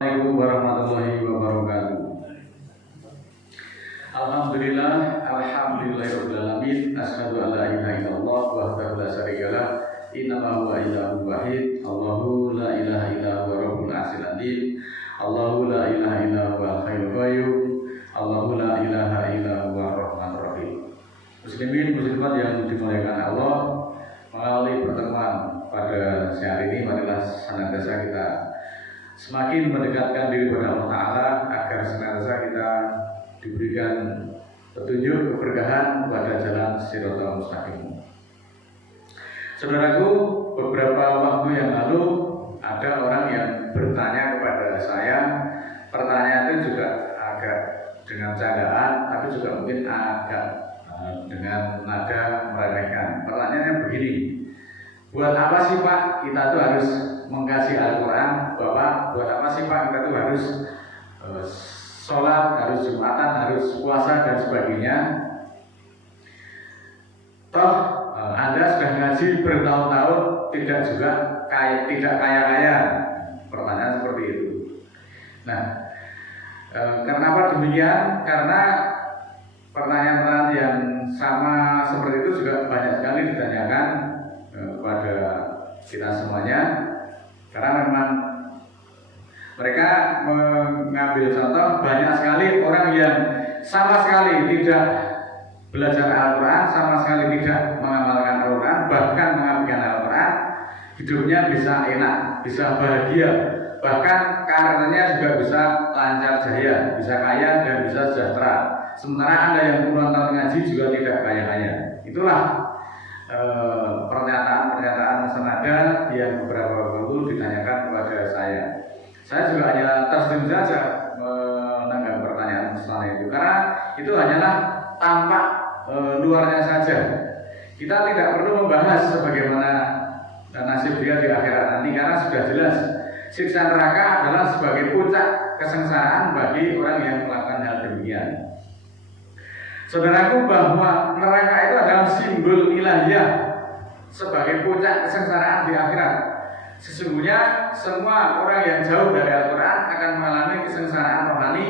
Assalamualaikum warahmatullahi wabarakatuh. Alhamdulillahirobbilalamin. Asyhadu an la ilaha illallah wahdahu la syarikalah. Innama huwa ilahun wahid. Allahu la ilaha illa huwa rabbul arsyil azim. Allahu la ilaha illa huwa al-hayyul qayyum. Allahu la ilaha illa huwa ar-rahmanur rahim. Muslimin muslimat yang dimuliakan Allah, melalui pertemuan pada siang ini marilah senantiasa kita semakin mendekatkan diri kepada Allah Ta'ala agar senantiasa kita diberikan petunjuk keberkahan pada jalan Shiratal Mustaqim. Saudaraku, beberapa waktu yang lalu ada orang yang bertanya kepada saya. Pertanyaan itu juga agak dengan candaan, tapi juga mungkin agak dengan nada meremehkan. Pertanyaannya begini, buat apa sih Pak kita tuh harus mengkaji Al-Quran? Bapak, buat apa sih Pak kita tuh harus sholat, harus Jumatan, harus puasa dan sebagainya? Toh Anda sudah ngaji bertahun-tahun tidak kaya-kaya. Pertanyaan seperti itu. Nah, kenapa demikian? Karena pertanyaan-pertanyaan yang sama seperti itu juga banyak sekali ditanyakan kepada kita semuanya. Karena memang mereka mengambil contoh banyak sekali orang yang sama sekali tidak belajar Al-Quran, sama sekali tidak mengamalkan Al-Quran, bahkan mengabaikan Al-Quran, hidupnya bisa enak, bisa bahagia, bahkan karirnya juga bisa lancar jaya, bisa kaya dan bisa sejahtera. Sementara Anda yang puluhan tahun ngaji juga tidak kaya-kaya. Itulah pernyataan senada yang beberapa waktu ditanyakan kepada saya. Saya juga hanya tersenyum saja menanggapi pertanyaan setelah itu, karena itu hanyalah tampak luarnya saja. Kita tidak perlu membahas bagaimana nasib dia di akhirat nanti, karena sudah jelas siksa neraka adalah sebagai puncak kesengsaraan bagi orang yang melakukan hal demikian. Saudaraku, bahwa neraka itu adalah simbol ilahiyah sebagai puncak kesengsaraan di akhirat. Sesungguhnya semua orang yang jauh dari Al-Quran akan mengalami kesengsaraan rohani,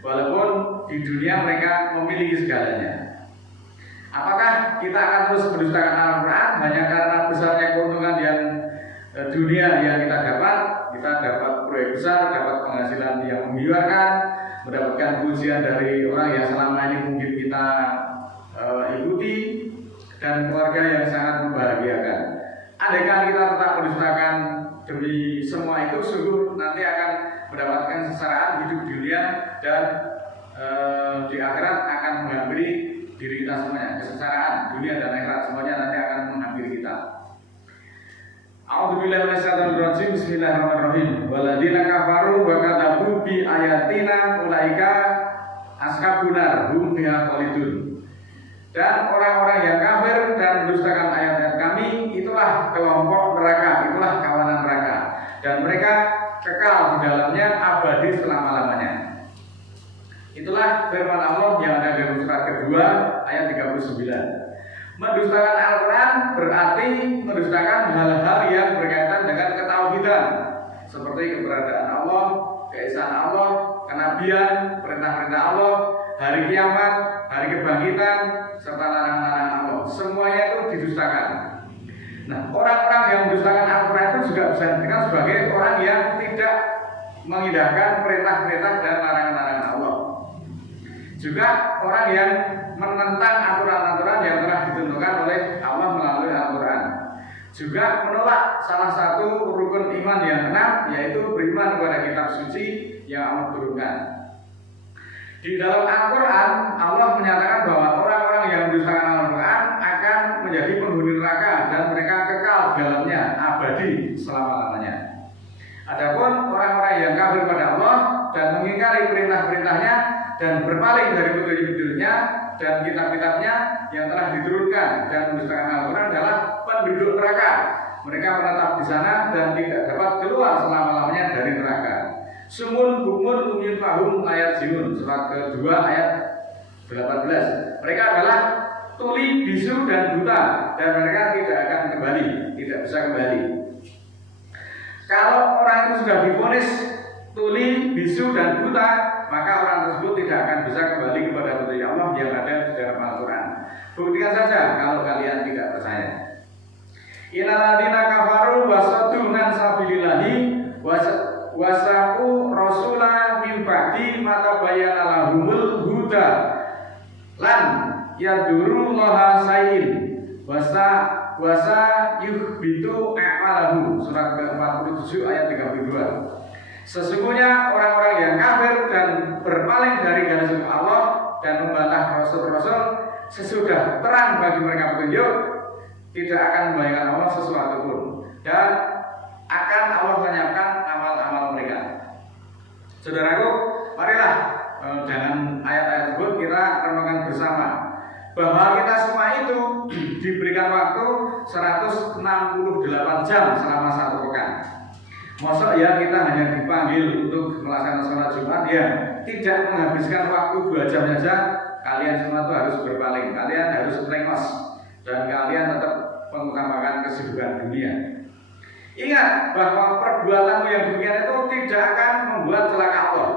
walaupun di dunia mereka memiliki segalanya. Apakah kita akan terus mendustakan Al-Quran hanya karena besarnya keuntungan yang dunia yang kita dapat? Kita dapat proyek besar, dapat penghasilan yang menggiurkan, mendapatkan pujian dari orang yang selama ini mungkin kita ikuti, dan keluarga yang sangat membahagiakan. Andaikan kita tetap mendustakan demi semua itu, sungguh nanti akan mendapatkan kesengsaraan hidup di dunia, dan di akhirat akan menghampiri diri kita semuanya. Kesengsaraan dunia dan akhirat semuanya nanti akan menghampiri kita. A'udzubillahi minasyaitonir rajim. Bismillahirrahmanirrahim. Walladzina kafaru wa kadzabu bi ayatina ulaika ashabun nar hum fiha khalidun. Dan orang-orang yang kafir dan mendustakan ayat-ayat kami, itulah kelompok neraka, itulah kawanan neraka, dan mereka kekal di dalamnya abadi selama-lamanya. Itulah firman Allah yang ada dalam surat kedua ayat 39. Mendustakan Al-Quran berarti mendustakan hal-hal yang berkaitan dengan ketauhidan, seperti keberadaan Allah, keesaan Allah, kenabian, perintah-perintah Allah, hari kiamat, hari kebangkitan, serta larangan-larangan Allah. Semuanya itu didustakan. Nah, orang-orang yang mendustakan Al-Quran itu juga bisa dikatakan sebagai orang yang tidak mengindahkan perintah-perintah dan larangan-larangan Allah. Juga orang yang menentang aturan-aturan yang telah ditentukan oleh Allah melalui Al-Quran. Juga menolak salah satu rukun iman yang keenam, yaitu beriman kepada kitab suci yang Allah turunkan. Di dalam Al-Quran, Allah menyatakan bahwa orang-orang yang mendustakan Al-Quran akan menjadi penghuni neraka, dan mereka kekal di dalamnya abadi selama-lamanya. Adapun orang-orang yang kafir pada Allah dan mengingkari perintah-perintahnya dan berpaling dari petunjuk-petunjuknya dan kitab-kitabnya yang telah diturunkan dan mendustakan Al-Quran adalah penduduk neraka. Mereka menetap di sana dan tidak dapat keluar selama-lamanya dari neraka. Sumun bumun umyun fahum ayat Jimun surat kedua ayat 18. Mereka adalah tuli, bisu dan buta, dan mereka tidak akan kembali, tidak bisa kembali. Kalau orang itu sudah divonis tuli, bisu, dan buta, maka orang tersebut tidak akan bisa kembali kepada petunjuk Allah yang ada di dalam Al-Quran. Buktikan saja kalau kalian tidak percaya. Innalladzina kafaru wasadu an sabilillahi wasaku rasulah min ba'di mata bayana lahumul huda lan yadurullaha sayin wasa yuhbitu a'malahu. Surat ke-47 ayat 32. Sesungguhnya orang-orang yang kafir dan berpaling dari garis Allah dan membantah rasul-rasul sesudah terang bagi mereka petunjuk, tidak akan membahayakan Allah sesuatu pun, dan akan Allah lenyapkan amal-amal mereka. Saudaraku, marilah dengan ayat-ayat tersebut kita renungkan bersama bahwa kita semua itu diberikan waktu 168 jam selama satu pekan. Masa ya kita hanya dipanggil untuk melaksanakan sholat Jumat, ya tidak menghabiskan waktu 2 jam saja. Kalian semua itu harus berpaling, kalian harus lengos, dan kalian tetap mengutamakan kesibukan dunia. Ingat bahwa perbuatanmu yang demikian itu tidak akan membuat celaka Allah,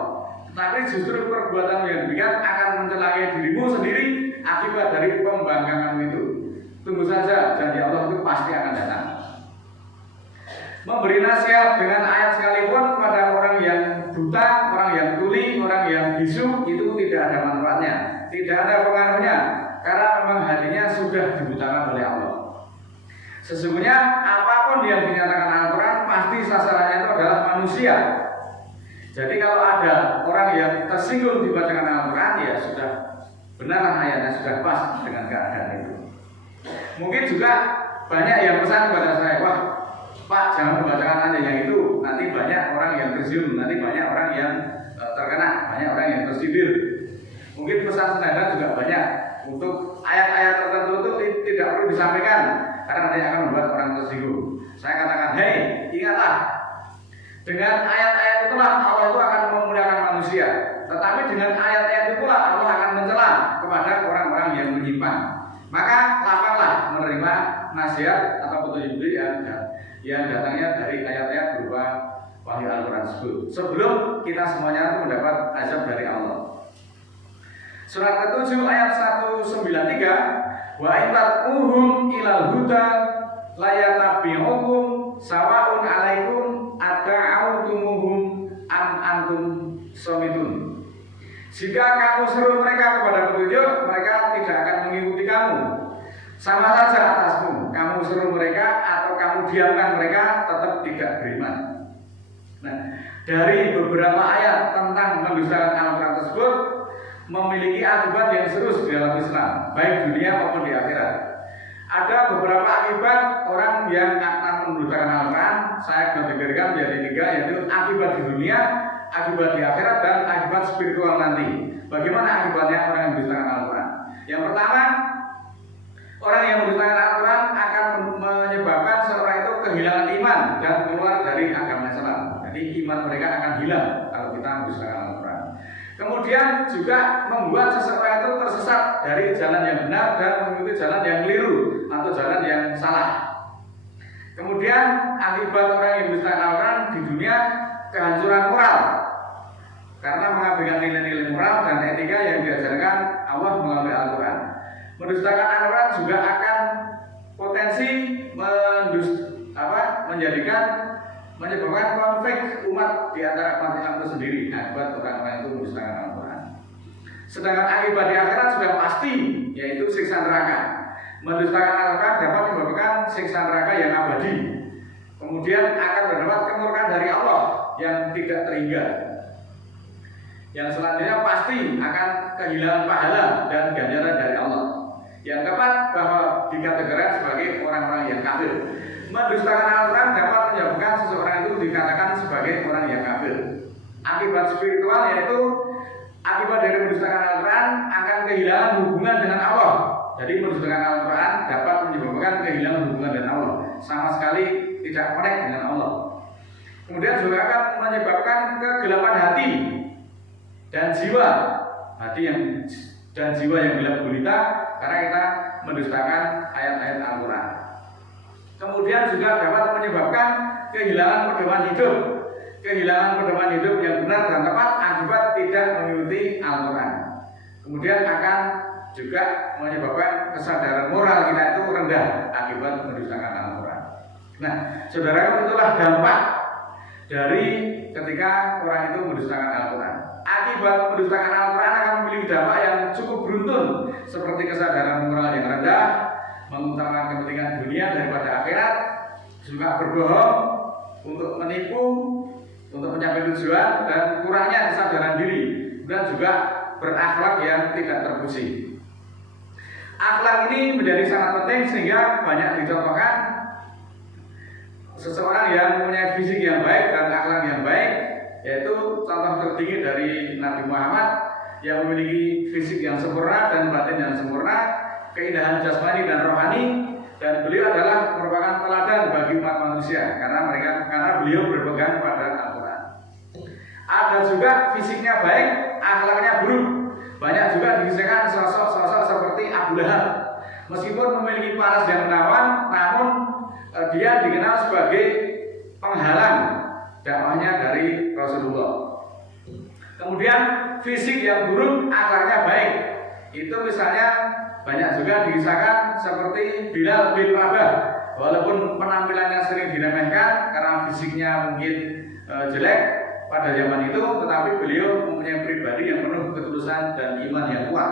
tapi justru perbuatanmu yang demikian akan mencelakai dirimu sendiri akibat dari pembangkanganmu itu. Tunggu saja, janji Allah itu pasti akan datang. Memberi nasihat dengan ayat sekalipun kepada orang yang buta, orang yang tuli, orang yang bisu, itu tidak ada manfaatnya, tidak ada pengaruhnya, karena memang hatinya sudah dibutakan oleh Allah. Sesungguhnya apapun yang dinyatakan Al-Quran pasti sasarannya itu adalah manusia. Jadi kalau ada orang yang tersinggung dibacakan Al-Quran, ya sudah benar ayatnya, sudah pas dengan keadaan itu. Mungkin juga banyak yang pesan kepada saya, wah Pak, jangan membacakan ayat yang itu, nanti banyak orang yang tersinggung, nanti banyak orang yang terkena, banyak orang yang tersindir. Mungkin pesan senada juga banyak untuk ayat-ayat tertentu itu tidak perlu disampaikan karena nanti akan membuat orang tersinggung. Saya katakan, hei, ingatlah, dengan ayat-ayat itulah Allah itu akan memuliakan manusia. Tetapi dengan ayat-ayat itulah Allah akan mencela kepada orang-orang yang menyimpang. Maka lapanglah menerima nasihat atau petunjuk yang datangnya dari ayat-ayat berupa wahyu Al-Quran tersebut, sebelum kita semuanya itu mendapat azab dari Allah. Surat ke-7 ayat 193, wa intaquhum ilal huda layatabi'ukum sawa'un alaikum ata'autumuhum am antum somitun. Jika kamu seru mereka kepada petunjuk, mereka tidak akan mengikuti kamu. Sama saja atasmu, kamu seru mereka atau kamu diamkan mereka, tetap tidak beriman. Nah, dari beberapa ayat tentang mendustakan Al-Quran tersebut memiliki akibat yang serius di dalam Islam, baik dunia maupun di akhirat. Ada beberapa akibat orang yang akan mendustakan Al-Quran, saya kategorikan menjadi 3, yaitu akibat di dunia, akibat di akhirat, dan akibat spiritual nanti. Bagaimana akibatnya orang yang mendustakan Al-Quran? Yang pertama, orang yang mendustakan Al-Quran akan menyebabkan seorang itu kehilangan iman dan keluar dari agama Islam. Jadi iman mereka akan hilang kalau kita mendustakan Al-Quran. Kemudian juga membuat seseorang itu tersesat dari jalan yang benar dan mengikuti jalan yang keliru atau jalan yang salah. Kemudian akibat orang yang mendustakan Al-Quran di dunia, kehancuran moral, karena mengabaikan nilai-nilai moral dan etika yang diajarkan Allah melalui Al-Quran. Mendustakan Al-Quran juga akan potensi menyebabkan konflik umat di antara umat Islam itu sendiri akibat orang-orang itu mendustakan Al-Quran. Sedangkan akibat di akhirat sudah pasti, yaitu siksa neraka. Mendustakan Al-Quran dapat menyebabkan siksa neraka yang abadi. Kemudian akan mendapat kemurkaan dari Allah yang tidak terhingga. Yang selanjutnya pasti akan kehilangan pahala dan ganjaran dari Allah. Yang keempat, bahwa dikategorikan sebagai orang-orang yang kafir. Mendustakan Al-Quran dapat menyebabkan seseorang itu dikatakan sebagai orang yang kafir. Akibat spiritual yaitu akibat dari mendustakan Al-Quran akan kehilangan hubungan dengan Allah. Jadi mendustakan Al-Quran dapat menyebabkan kehilangan hubungan dengan Allah, sama sekali tidak connect dengan Allah. Kemudian juga akan menyebabkan kegelapan hati dan jiwa, jiwa yang gelap gulita karena kita mendustakan ayat-ayat Al-Quran. Kemudian juga dapat menyebabkan kehilangan pedoman hidup yang benar dan tepat akibat tidak mengikuti Al-Quran. Kemudian akan juga menyebabkan kesadaran moral kita itu rendah akibat mendustakan Al-Quran. Nah, saudara, itulah dampak dari ketika orang itu mendustakan Al-Quran. Akibat mendustakan Al-Quran akan memiliki dampak yang cukup beruntun, seperti kesadaran moral yang rendah, mengutamakan kepentingan dunia daripada akhirat, suka berbohong untuk menipu, untuk mencapai tujuan, dan kurangnya kesadaran diri, dan juga berakhlak yang tidak terpuji. Akhlak ini menjadi sangat penting sehingga banyak dicontohkan seseorang yang mempunyai fisik yang baik dan akhlak yang baik, yaitu contoh tertinggi dari Nabi Muhammad yang memiliki fisik yang sempurna dan batin yang sempurna, keindahan jasmani dan rohani, dan beliau adalah merupakan teladan bagi umat manusia karena beliau berpegang pada Al-Quran. Ada juga fisiknya baik, akhlaknya buruk. Banyak juga dikisahkan sosok-sosok seperti Abu Lahab. Meskipun memiliki paras yang menawan, namun dia dikenal sebagai penghalang dakwahnya dari Rasulullah. Kemudian fisik yang buruk, akhlaknya baik. Itu misalnya banyak juga dikisahkan seperti Bilal bin Rabah. Walaupun penampilannya sering diremehkan karena fisiknya mungkin jelek pada zaman itu, tetapi beliau mempunyai pribadi yang penuh ketulusan dan iman yang kuat.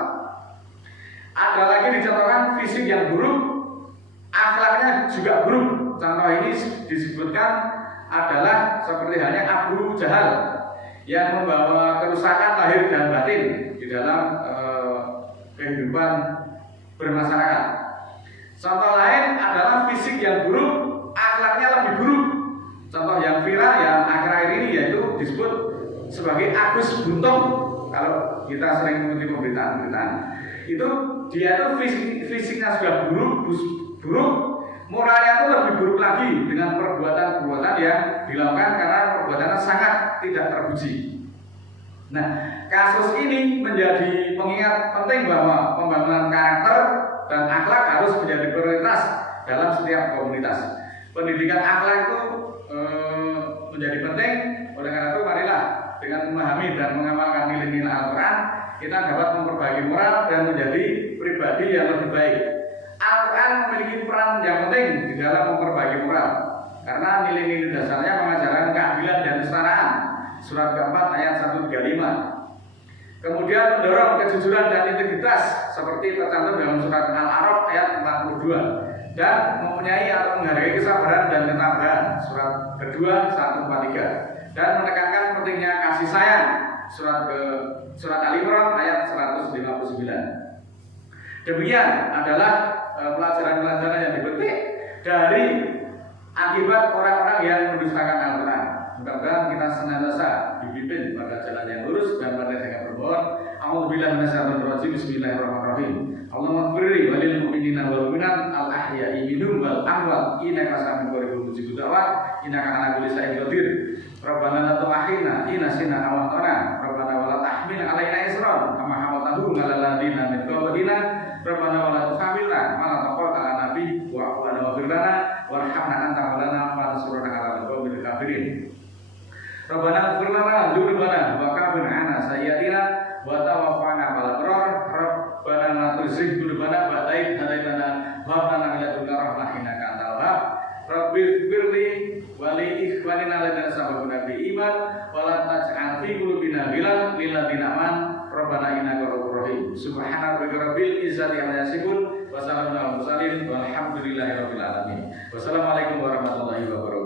Ada lagi dicontohkan fisik yang buruk, akhlaknya juga buruk. Contoh ini disebutkan adalah seperti halnya Abu Jahal yang membawa kerusakan lahir dan batin di dalam kehidupan bermasyarakat. Contoh lain adalah fisik yang buruk, akhlaknya lebih buruk. Contoh yang viral yang akhir-akhir ini yaitu disebut sebagai Agus Buntung. Kalau kita sering mengikuti pemberitaan-pemberitaan, itu dia itu fisiknya sudah buruk, moralnya itu lebih buruk lagi dengan perbuatan-perbuatan yang dilakukan karena perbuatannya sangat tidak terpuji. Nah, kasus ini menjadi pengingat penting bahwa pembangunan karakter dan akhlak harus menjadi prioritas dalam setiap komunitas. Pendidikan akhlak itu menjadi penting. Oleh karena itu, marilah dengan memahami dan mengamalkan nilai-nilai Al-Quran, kita dapat memperbaiki moral dan menjadi pribadi yang lebih baik. Al-Quran memiliki peran yang penting di dalam memperbaiki moral, karena nilai-nilai dasarnya mengajarkan keadilan dan kesetaraan. Surat keempat ayat 135. Kemudian mendorong kejujuran dan integritas seperti tercantum dalam surat Al-A'raf ayat 42, dan mempunyai atau menghargai kesabaran dan ketabahan surat kedua 143, dan menekankan pentingnya kasih sayang surat Al-Imran ayat 159. Demikian adalah pelajaran-pelajaran yang dipetik dari akibat orang-orang yang mendustakan Al-Quran. Mudah-mudahan kita senantiasa dipimpin pada jalan yang lurus dan pada yang berbohong. A'udzubillahi minasyaitonir rajim. Bismillahirrahmanirrahim. Allahumma ighfirli walil mu'minina wal mu'minat al ahya'i minhum wal amwat innaka sami'un qaribun mujibud da'wat innaka 'ala kulli syai'in qadir. Rabbana la tu'akhidna in nasina aw akhtana. Rabbana wa la tahmil 'alaina isran kama hamaltahu 'alal ladzina min qablina. Rabbana wa la tuhammilna ma la taqata lana bihi wa'fu 'anna waghfir lana warhamna anta maulana fansurna 'alal qawmil kafirin. Rabbana ighfir lana dzunubana wa kaffir 'anna sayyi'atina wa tawaffana 'alal abrar. Rabbana la tuzigh qulubana ba'da idh hadaytana wa hab lana min ladunka rahmah innaka antal wahhab. Rabbi ighfirli wa li ikhwanina alladzina sabaquna bil iman wa la taj'al fi qulubina ghillan lil ladzina amanu Rabbana innaka ghafurur rahim. Subhana rabbika rabbil izzati amma yasifun wa salamun alal mursalin walhamdulillahi rabbil alamin. Wassalamualaikum warahmatullahi wabarakatuh.